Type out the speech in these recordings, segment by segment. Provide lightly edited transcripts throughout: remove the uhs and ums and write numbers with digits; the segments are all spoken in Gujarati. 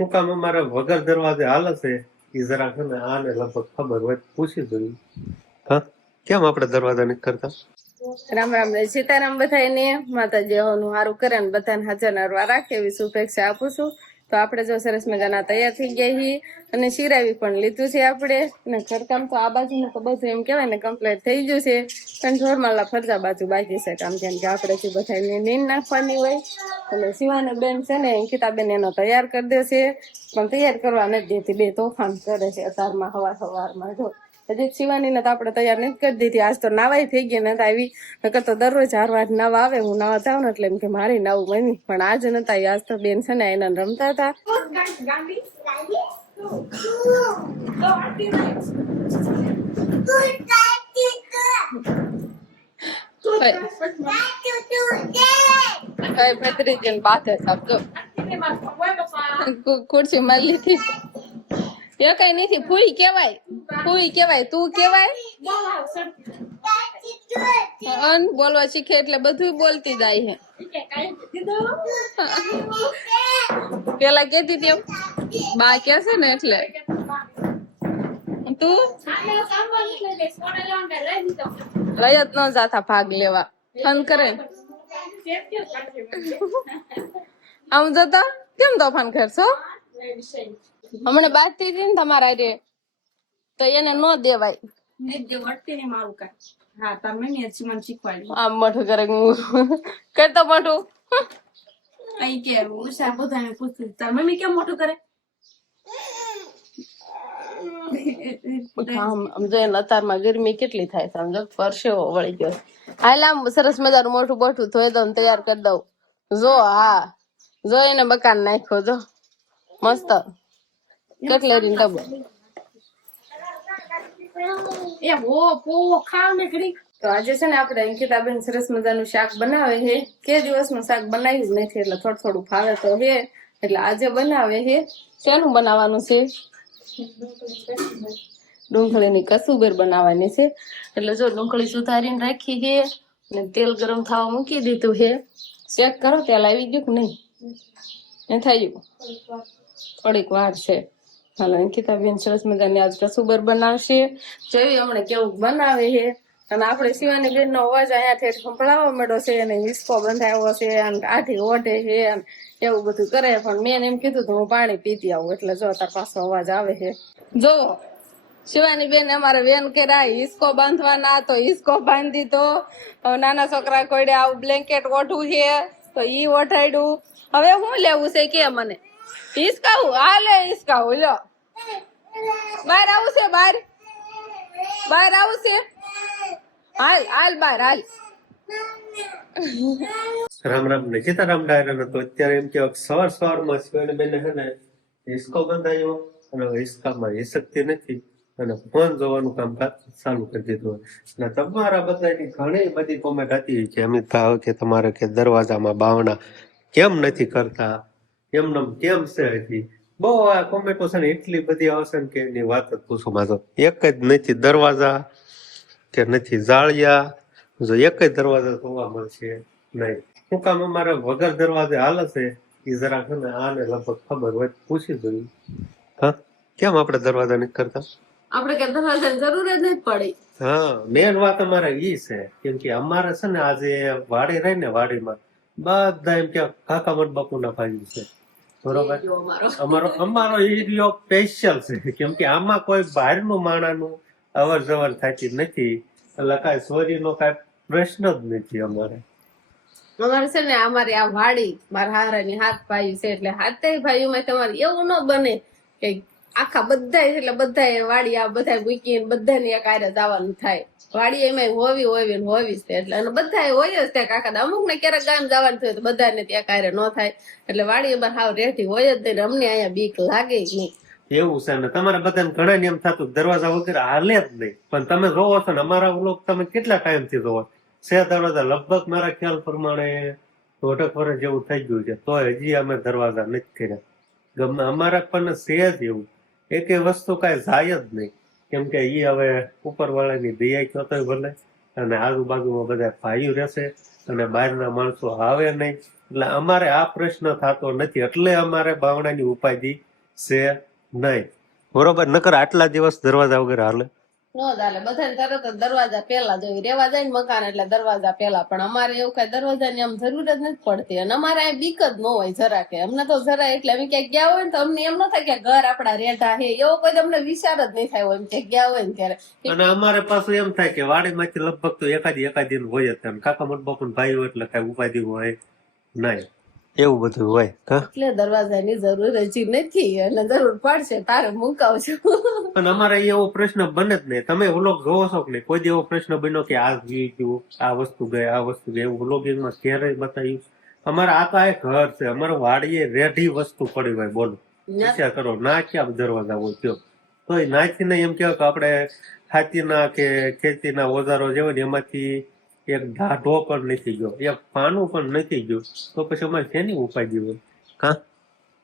શું કામ અમારે વગર દરવાજે હાલે છે એ જરા છે ને આને લગભગ ખબર હોય તો પૂછી જોઈએ. હા, કેમ આપણે દરવાજા નથી કરતા? રામ રામ ને સીતારામ બધાને. માતાજી નું સારું કરે ને બધાને હાજર નરવા રાખે એવી શુભેચ્છા આપું છું. તો આપણે જો સરસ મજાના તૈયાર થઈ ગયા છીએ અને શિરાવી પણ લીધું છે આપણે. ને ઘરકામ તો આ બાજુ તો બધું એમ કેવાય ને કમ્પ્લીટ થઈ ગયું છે, પણ ઢોરમાલા ફરજા બાજુ બાકી છે કામ, કેમ કે આપણે જે બધા નીંદ નાખવાની હોય. અને શિવાને બેન છે ને અંકિતાબેન એનો તૈયાર કરી દેશે, પણ તૈયાર કરવા નથી દેતી, બે તોફાન કરે છે અતારમાં સવારમાં. જો હજી શિવાની ને તો આપણે તૈયાર નથી કરી દીધી. આજ તો નાવાઈ થઈ ગઈ નથી આવી, નકર તો દરરોજ 4 વાગે નાવા આવે. હું નાવા જાઉં ને એટલે એમ કે મારી નાવું મમ્મી, પણ આજ નતા. આજ તો બેન છે ને એને રમતા હતા. ખુરશી મારી લીધી. એ કઈ નથી, ફૂઈ કેવાય, ફૂઈ કેવાય, તું કેવાય. બોલવા શીખે એટલે બધું બોલતી જાય છે. પેલા કેતી હતી બા કે છે ને એટલે તું લઈ જ ન જાતા ભાગ લેવા. ફન કરે આમ જતા કેમ તોફાન કરશો? હમણાં બાદ થઈ હતી ને તમારા રે, તો એને ન દેવાય. આમ મોઢું કરે કરતો મોઢું. મમ્મી કેમ મોટું કરે? સમજો એને અત્યારમાં ગરમી કેટલી થાય સમજો, પરસેવો વળી ગયો. હાલ આમ સરસ મજાનું મોટું બોઠું ધોઈ દઉં, તૈયાર કરી દઉં. જો હા, જો એને બકાન નાખ્યો, જો મસ્ત કટલેરી ડબ્બો. તો આજે છે ને આપણે અંકિતાબેન સરસ મજાનું શાક બનાવે છે. કે દિવસનું શાક બનાવ્યું જ નથી એટલે થોડું થોડું ફાવે તો હે, એટલે આજે બનાવે છે. શેનું બનાવવાનું છે? ડુંગળીની કસુબર બનાવવાની છે. એટલે જો ડુંગળી સુધારીને રાખી છે અને તેલ ગરમ થવા મૂકી દીધું છે. ચેક કરો તેલ આવી ગયું કે નહીં? એ થઈ ગયું, થોડીક વાર છે. હાલો, અંકિતાબેન સરસ મજાની આજ કસુબર બનાવશે. જોઈ હમણાં કેવું બનાવે છે. અને આપણે શિવાની બેન નો અવાજ અહીંયા ઠેઠ સંભળાવવા માંડ્યો છે, અને હિસકો બંધાયો છે, અને કાઠી ઓઢે છે, એવું બધું કરે. પણ મેં એમ કીધું તો હું પાણી પીતી આવું, એટલે જો તાર પાછો અવાજ આવે છે. જો શિવાની બેન અમારે વેન કર્યા હિસકો બાંધવાના, તો હિસકો બાંધી તો નાના છોકરા કોઈડે આવું બ્લેન્કેટ ઓઢવું છે તો ઈ ઓઢાડ્યું. હવે શું લેવું છે કે મને? હિસકાવું? હા લે હિસકાવું, લો બહાર આવું છે, બહાર બહાર આવું છે, હાલ હાલ બહાર હાલ. રામ રામ ને સીતારામ ડાયરા. તો અત્યારે એમ કે સવારમાં શિવાને બેને છે ને હિસકો બંધાયો, અને હિસકામાં હિસકતી નથી અને ફોન જોવાનું કામકાજ ચાલુ કરી દીધું. અને તમારા બધાની ઘણી બધી કોમેન્ટ હતી કે અમિત ભાઈ કે તમારે કે દરવાજામાં બાવણા કેમ નથી કરતા, એમને કેમ છે હજી. બહુ આ કોમેન્ટો છે ને એટલી બધી આવશે ને કે એની વાત જ પૂછો માં. તો એક જ નથી દરવાજા કે નથી જાળિયા, જો એક જ દરવાજા જોવા મળશે નહીં. શું કામ અમારે વગર દરવાજે હાલે છે એ જરા છે ને આને લગભગ ખબર હોય તો પૂછી જોઈએ. હા, કેમ આપણે દરવાજા નથી કરતા? આપણે કે દરવાજાની જરૂર જ નથી પડી. હા, મેન વાત અમારે ઈ છે, કેમ કે અમારે છે ને આજે વાડી રહી ને, વાડીમાં બધા એમ કે કાકા મત બાપુ ના ભાઈ છે, બરોબર. અમારો એરિયો સ્પેશિયલ છે, કેમ કે આમાં કોઈ બહારનું માણાનું અવર જવર થતી નથી, એટલે કાંઈ ચોરીનો કાંઈ પ્રશ્ન જ નથી અમારે. અમારે છે ને અમારી આ વાડી મારા હારાની 7 ભાઈ છે, એટલે 7 ભાઈઓમાં તમારે એવું ન બને કે આખા બધા એટલે બધા વાડી આ બધા મૂકીને બધાને એક આરે જવાનું થાય. વાડી એમાં હોવી જ છે, એટલે અને બધા હોય જ ત્યાં કાકા. અમુક ને ક્યારેક ગામ જવાનું થયું તો બધાને ત્યાં કારે ન થાય, એટલે વાડી અમારે હાવ રેઠી હોય જ નહીં. અમને અહીંયા બીક લાગે જ નહીં. એવું છે ને તમારા બધાને ઘણા એમ થતું દરવાજા વગેરે હાલે જ નહીં, પણ તમે જોવો છો ને અમારા વ્લોગ તમે કેટલા ટાઈમ થી જોવો છે દરવાજા? લગભગ મારા ખ્યાલ પ્રમાણે 1.5 વર્ષ જેવું થઈ ગયું છે, તો હજી અમે દરવાજા નથી કર્યા. ગમે અમારા પણ છે જ એવું, એક વસ્તુ કાંઈ જાય જ નહીં, કેમ કે ઈ હવે ઉપરવાળાની દયા થતો ભલે, અને આજુબાજુમાં બધા ભાઈઓ રહેશે અને બહારના માણસો આવે નહીં, એટલે અમારે આ પ્રશ્ન થતો નથી, એટલે અમારે બાવણાની ઉપાધિ છે નહીં. બરોબર, નકર આટલા દિવસ દરવાજા વગર હાલે. નો ચાલે, બધાને તરત જ દરવાજા પેલા જોઈ રેવા જાય ને મકાન એટલે દરવાજા પેલા, પણ અમારે એવું કઈ દરવાજાની આમ જરૂર જ નથી પડતી, અને અમારે આ બીક જ ન હોય જરા કે. અમને તો જરા એટલે અમે ક્યાંક ગયા હોય ને તો અમને એમ ન થાય કે ઘર આપડા રેઢા હે, એવો કોઈ અમને વિચાર જ નહીં થાય એમ ક્યાંક ગયા હોય ને ત્યારે. અને અમારે પાછું એમ થાય કે વાડીમાંથી લગભગ તો એકાદી હોય જ એમ. કાકા મોટા બાપુ ભાઈ હોય એટલે કઈ ઉપાધિ હોય નહીં, એવું બધું હોય. એટલે દરવાજાની જરૂર હજી નથી, અને જરૂર પડશે તારે મુકાવશું. અને અમારે એવો પ્રશ્ન બને જ નહીં. તમે વ્લોગ જોવો છો કે નહીં? કોઈ એવો પ્રશ્ન બન્યો કે આ ગયું, આ વસ્તુ ગઈ, આ વસ્તુ ગઈ, એવું વ્લોગિંગમાં ક્યારેય બતાવ્યું? અમારે આ તો એક ઘર છે, અમારે વાડીએ રેઢી વસ્તુ પડી હોય. બોલો, વિચાર કરો, ના ક્યાં દરવાજા હોય કયો? તો એ નાથી નહીં એમ કહેવાય કે આપણે હાથીના કે ખેતીના ઓજારો જે હોય ને એમાંથી એક ઢાઢો પણ નથી ગયો, એક પાનું પણ નથી ગયું, તો પછી અમારે શેની ઉપાધિ હોય?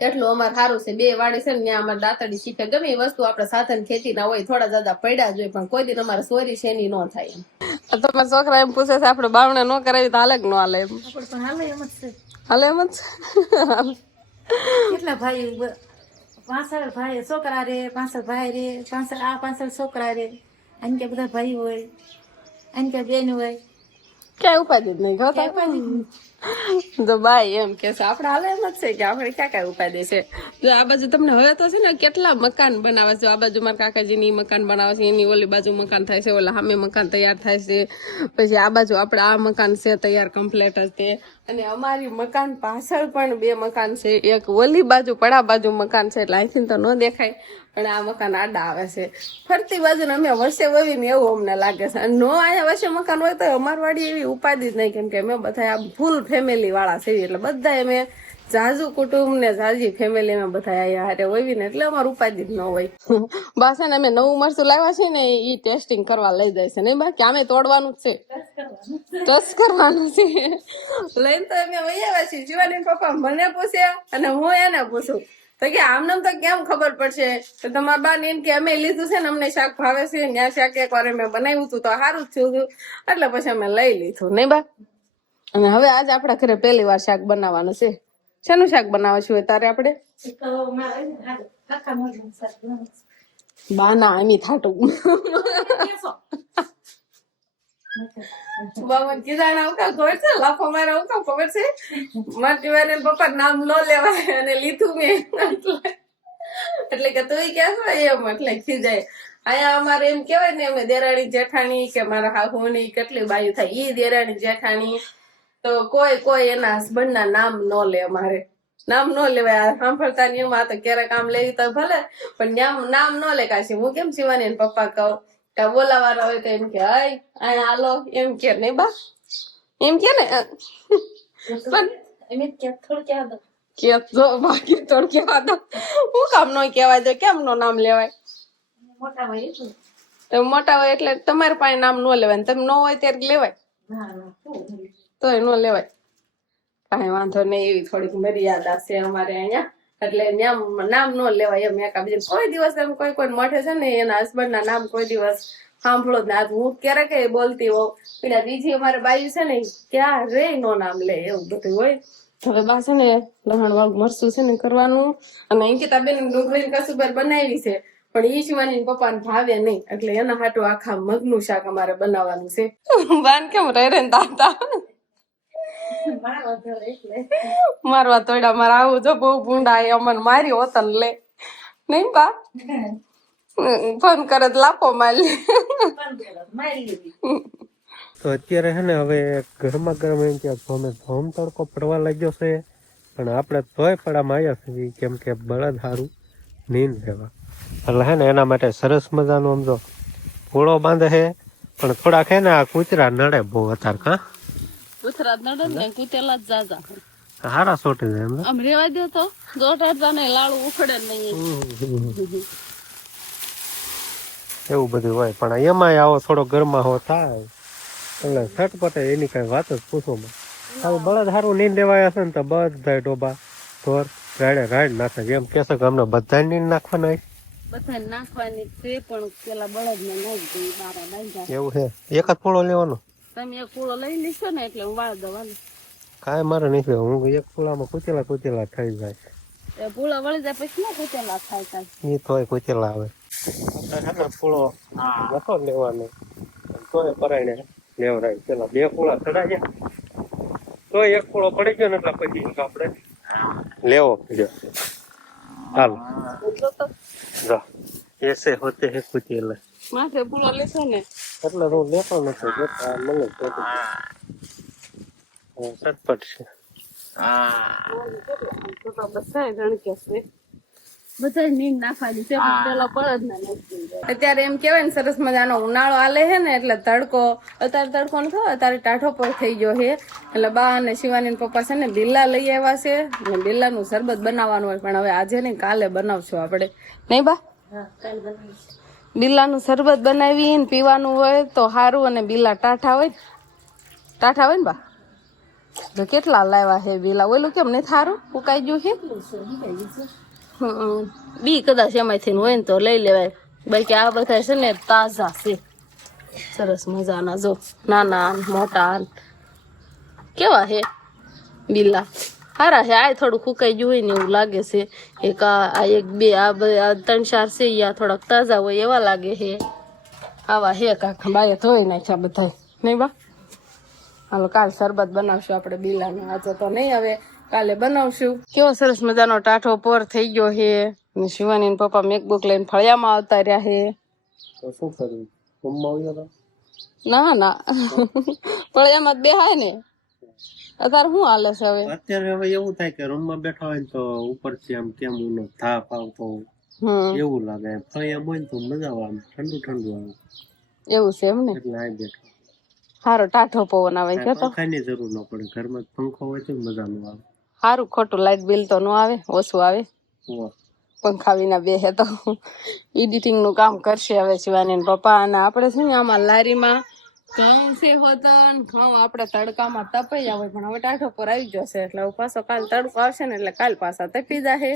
એટલું અમારે સારું છે, બે વાડી છે ને ત્યાં અમારે દાંતડી શીખે. ગમે એ વસ્તુ આપણે સાધન ખેતી ના હોય થોડા જ્યાદા પડ્યા જોઈએ, પણ કોઈ દિન અમારે ચોરી શેની ન થાય એમ. તમારા છોકરા એમ પૂછે છે આપણે બાવણા ન કરાવી તો હાલે કે ન હાલે એમ? પણ હાલે એમ જ છે. હાલે એમ જ કેટલા ભાઈ, 65 ભાઈ છોકરા રે, 65 ભાઈ રે, 65 છોકરા રે, આને કે બધા ભાઈ હોય, આને કે બેન હોય, ક્યાંય ઉપાધિ જ નહીં ખાતા. તો બાઈ એમ કે છે આપણે હાલે એમ જ છે કે આપણે ક્યાં કઈ ઉપાધિ છે. જો આ બાજુ તમને હવે તો છે ને કેટલા મકાન બનાવે છે. આ બાજુ મારા કાકાજીની મકાન બનાવે છે, એની ઓલી બાજુ મકાન થાય છે, ઓલા સામે મકાન તૈયાર થાય છે, પછી આ બાજુ આપણે આ મકાન છે તૈયાર કમ્પ્લીટ જ તે. અને અમારી મકાન પાછળ પણ 2 મકાન છે, એક ઓલી બાજુ પડા બાજુ મકાન છે, એટલે અહીંથી તો ન દેખાય, પણ આ મકાન આડા આવે છે. ફરતી બાજુ અમે વર્ષે વવીને એવું અમને લાગે છે. અને નો અહીંયા વર્ષે મકાન હોય તો અમાર વાડી એવી ઉપાધિ જ નહીં, કેમ કે અમે બધા આ ફૂલ ફેમિલી વાળા છે, એટલે બધા અમે જાજુ કુટુંબ ને જાજી ફેમિલી અમે બધા અહીંયા હારે હોય ને, એટલે અમારું ઉપાધિ જ ન હોય. બસ ને અમે નવું મરચું લાવ્યા છે ને એ ટેસ્ટિંગ કરવા લઈ જાય છે, નહીં બાકી આમે તોડવાનું જ છે, ટચ કરવાનું છે. લઈને તો અમે વહી આવ્યા છીએ. જીવાની પપ્પા મને પૂછ્યા અને હું એને પૂછું તો કે આમને તો કેમ ખબર પડશે? તો તમારા બા ને એમ કે અમે લીધું છે ને, અમને શાક ભાવે છે, ત્યાં શાક એક વાર મેં બનાવ્યું હતું તો સારું જ થયું હતું, એટલે પછી અમે લઈ લીધું, નહીં બા? અને હવે આજ આપણા ઘરે પહેલી વાર શાક બનાવવાનું છે. શેનું શાક બનાવવા છું તારે આપણે? બાના આમી થાટું બાબા કીધાણા આવતા ખબર છે, લાફો મારા આવતા ખબર છે, મારી વાને પપ્પા નામ ન લેવાય અને લીધું મેં એટલે કે તું ક્યાં છો એમ, એટલે ખીજાય. અહીંયા અમારે એમ કેવાય ને, અમે દેરાણી જેઠાણી કે મારા હાહુની કેટલી બાયું થાય, ઈ દેરાણી જેઠાણી તો કોઈ એના હસબન્ડ ના નામ ન લે. અમારે નામ ન લેવાય. સાંભળતા ની એમાં તો ક્યારેક આમ લેવી તો ભલે, પણ નામ ન લે. કાશી હું કેમ શિવાની પપ્પા કહું કે બોલાવાના હોય તો એમ કે હઈ અહીંયા હાલો એમ કે, નહીં બા? એમ કે ને પણ કે બાકી થોડું કેવા દો. હું કામ નો કેવાય દો? કેમ નો નામ લેવાય? મોટા હોય એટલે તમારે પાસે નામ ન લેવાય, તમે ન હોય ત્યારે લેવાય, તોય ન લેવાય. કઈ વાંધો નહીં, એવી થોડીક મર્યાદા છે અમારે અહીંયા, એટલે નામ ન લેવાય એમ. એકાબીજા કોઈ દિવસ એમ કોઈ મોઢે છે ને એના હસબન્ડ ના નામ કોઈ દિવસ સાંભળો જ ના. હું ક્યારેક બોલતી હોઉં, પેલા બીજી અમારે બાયું છે ને ક્યાં રે નો નામ લે, એવું બધું હોય. હવે બા છે ને લહણ વાળું મરચું છે ને કરવાનું, અને અંકિતાબેન ડુંગળી કસુબર બનાવી છે, પણ ઈ શિવાની પપ્પાને ભાવે નહીં, એટલે એના હાટું આખા મગનું શાક અમારે બનાવવાનું છે. બાન કેમ રહે તાતા મારવા તોડા મારે આવું જો બહુ ભૂંડા એ અમને મારી હોતન લે, નહીં બા? ફોન કરે લાપો મારી. તો અત્યારે છે ને હવે ગરમા ગરમ એમ કે ભોમ તડકો પડવા લાગ્યો છે, પણ આપણે તોય પડામાં આવ્યા છીએ, કેમ કે બળદ સારું નીંદ લેવા. એટલે હે ને એના માટે સરસ મજાનો સમજો પૂળો બાંધે છે, પણ થોડાક હે ને આ કૂતરા નડે બહુ અત્યારે. કા કૂતરા નડે ને કૂતેલા જ જાજા હારા સોટી જાય એમ. આમ રેવા દો તો જોટાડતા ને લાડુ ઉખડે નહીં એવું બધું હોય. પણ એમાંય આવો થોડો ગરમાહો થાય એટલે છટપટે એની કઈ વાત જ પૂછો. હવે બળદ સારું નીંદ લેવાયા છે ને તો બધા ડોબા ઢોર રાડ નાખે. એમ કેશે કે અમને બધા નીંદ નાખવાના હોય, બધા નાખવાની છે, પણ પેલા બળદ ને નાખી મારા નાખી. એવું છે? એક જ પૂળો લેવાનો? તમે એક પૂળો લઈ લીધો ને એટલે હું વાળ દવાનું. કાંઈ મારે નથી હું એક ફૂલામાં કૂચેલા થઈ જાય એ પૂળા વળી જાય પછી ના કૂચેલા થાય કાંઈ. એ તોય કૂચેલા આવે આપણે છે ને ફૂલો નતો લેવાનો તોય પરાયણે લેવડાય પેલા 2 ફૂલા ચડાવ્યા તો એક ફૂલો પડી ગયો ને એટલે પછી આપણે લેવો પડ્યો હાલ જા એસે હોતે હે કૂચેલા માથે પૂળો લેશો ને એટલે હું લેતો નથી જોતા મને સટપટ છે તો બધા ગણકે છે બધા નીંદ નાખવાની છે પણ પેલા પડે જ ના. અત્યારે એમ કેવાય ને સરસ મજાનો ઉનાળો આલે છે ને એટલે તડકો અત્યારે તડકો નથી અત્યારે ટાઢો પર થઈ ગયો છે એટલે બા અને શિવાની પપ્પા છે ને બિલ્લા લઈ આવ્યા છે અને બિલ્લાનું શરબત બનાવવાનું હોય પણ હવે આજે નહીં કાલે બનાવશું આપણે નહીં બા. બિલ્લાનું શરબત બનાવીને પીવાનું હોય તો સારું અને બિલ્લા ટાઢા હોય ને બા તો કેટલા લાવ્યા છે બિલ્લા ઓલું કેમ નહીં થારું ઉકાઈ ગયું છે. બી કદાચ એમાંથી હોય ને તો લઈ લેવાય બાકી આ બધા છે ને તાજા છે સરસ મજાના જો નાના મોટા કેવા છે બિલ્લા સારા છે. આ થોડું ફૂકાઈ ગયું હોય ને એવું લાગે છે એક આ એક બે આ 3-4 છે આ થોડાક તાજા હોય એવા લાગે છે. આવા હે કાકા બાએ ધોઈ નાખ્યા બધા નહીં બા. હાલો કાલ શરબત બનાવશું આપણે બિલ્લાનું આજે તો નહીં હવે કાલે બનાવશું. કેવો સરસ મજાનો ટાઢો પોર થઈ ગયો છે અને શિવાની પપ્પા મેકબુક લઈને ફળિયામાં આવતા રહ્યા છે. તો શું કરવું જમવા આવ્યો ના ફળિયામાં જ બેહાય ને અત્યારે શું હાલે છે હવે. અત્યારે હવે એવું થાય કે રૂમમાં બેઠા હોય ને તો ઉપરથી આમ કેમ ઉનો થાપ આવતો એવું લાગે ફળિયામ હોય ને તો મજા આવે ઠંડુ આવે એવું છે એમ ને એટલે આ બેઠો સારો ટાઢો પવન આવે છે તો પંખાની જરૂર ન પડે ઘરમાં પંખો હોય તો મજા ન આવે સારું ખોટું લાઇટ બિલ તો ન આવે ઓછું આવે પંખા વિના બેહે તો. એડિટિંગ નું કામ કરશે હવે શિવાની પપ્પા અને આપણે છે ને આમાં લારીમાં ઘઉં છે હોતા ઘઉં આપણે તડકામાં તપાઈ હોય પણ હવે ટાઢો પર આવી જશે એટલે પાછો કાલ તડકો આવશે ને એટલે કાલ પાછા તપી જશે.